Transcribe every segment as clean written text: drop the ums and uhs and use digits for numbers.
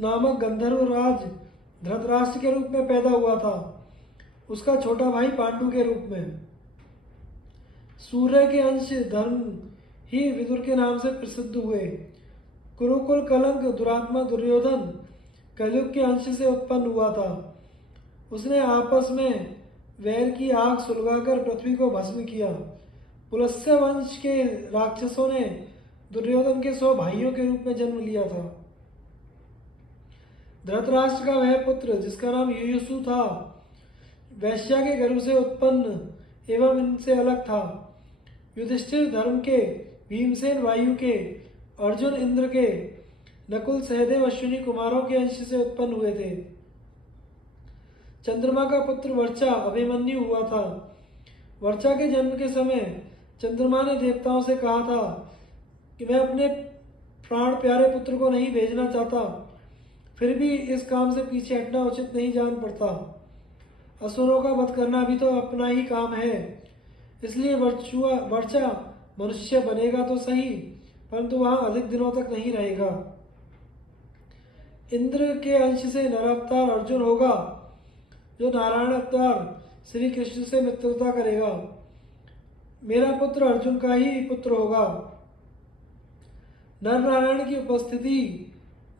नामक गंधर्व राज धृतराष्ट्र के रूप में पैदा हुआ था, उसका छोटा भाई पांडु के रूप में। सूर्य के अंश धर्म ही विदुर के नाम से प्रसिद्ध हुए। कुरुकुल कलंक दुरात्मा दुर्योधन कलयुग के अंश से उत्पन्न हुआ था। उसने आपस में वैर की आग सुलगाकर पृथ्वी को भस्म किया। पुलस्त्य वंश के राक्षसों ने दुर्योधन के 100 भाइयों के रूप में जन्म लिया था। धृतराष्ट्र का वह पुत्र जिसका नाम युयुषु था, वैश्या के गर्भ से उत्पन्न एवं इनसे अलग था। युधिष्ठिर धर्म के, भीमसेन वायु के, अर्जुन इंद्र के, नकुल सहदेव अश्विनी कुमारों के अंश से उत्पन्न हुए थे। चंद्रमा का पुत्र वर्चा अभिमन्यु हुआ था। वर्चा के जन्म के समय चंद्रमा ने देवताओं से कहा था कि मैं अपने प्राण प्यारे पुत्र को नहीं भेजना चाहता, फिर भी इस काम से पीछे हटना उचित नहीं जान पड़ता। असुरों का वध करना भी तो अपना ही काम है, इसलिए वर्चा मनुष्य बनेगा तो सही, परंतु वहां अधिक दिनों तक नहीं रहेगा। इंद्र के अंश से नरावतार अर्जुन होगा, जो नारायण अवतार श्री कृष्ण से मित्रता करेगा। मेरा पुत्र अर्जुन का ही पुत्र होगा। नर नारायण की उपस्थिति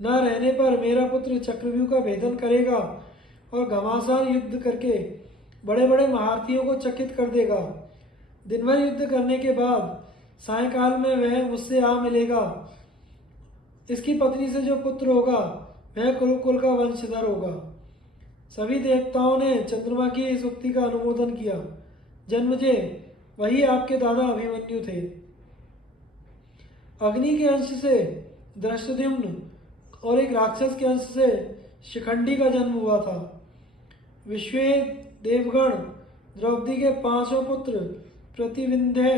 न रहने पर मेरा पुत्र चक्रव्यूह का भेदन करेगा और घमासान युद्ध करके बड़े बड़े महारथियों को चकित कर देगा। दिन भर युद्ध करने के बाद सायंकाल में वह मुझसे आ मिलेगा। इसकी पत्नी से जो पुत्र होगा वह कुरुकुल का वंशधर होगा। सभी देवताओं ने चंद्रमा की इस उक्ति का अनुमोदन किया। जन्मजय वही आपके दादा अभिमन्यु थे। अग्नि के अंश से धृष्टद्युम्न और एक राक्षस के अंश से शिखंडी का जन्म हुआ था। विश्व देवगण द्रौपदी के 5 पुत्र प्रतिविंध्य,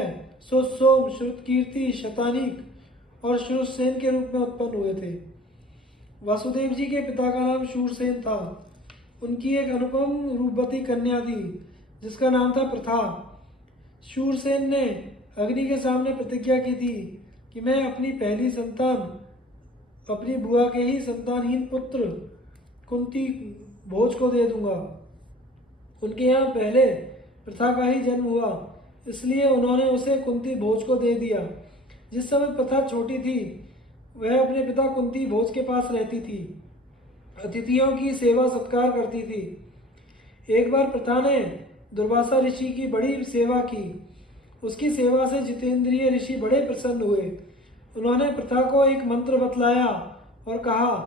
सुसोम, श्रुतकीर्ति, शतानीक और श्रुतसेन के रूप में उत्पन्न हुए थे। वासुदेव जी के पिता का नाम शूरसेन था। उनकी एक अनुपम रूपवती कन्या थी जिसका नाम था प्रथा। शूरसेन ने अग्नि के सामने प्रतिज्ञा की थी कि मैं अपनी पहली संतान अपनी बुआ के ही संतानहीन पुत्र कुंती भोज को दे दूंगा। उनके यहाँ पहले प्रथा का ही जन्म हुआ, इसलिए उन्होंने उसे कुंती भोज को दे दिया। जिस समय प्रथा छोटी थी वह अपने पिता कुंती भोज के पास रहती थी, अतिथियों की सेवा सत्कार करती थी। एक बार प्रथा ने दुर्वासा ऋषि की बड़ी सेवा की। उसकी सेवा से जितेंद्रिय ऋषि बड़े प्रसन्न हुए। उन्होंने प्रथा को एक मंत्र बतलाया और कहा,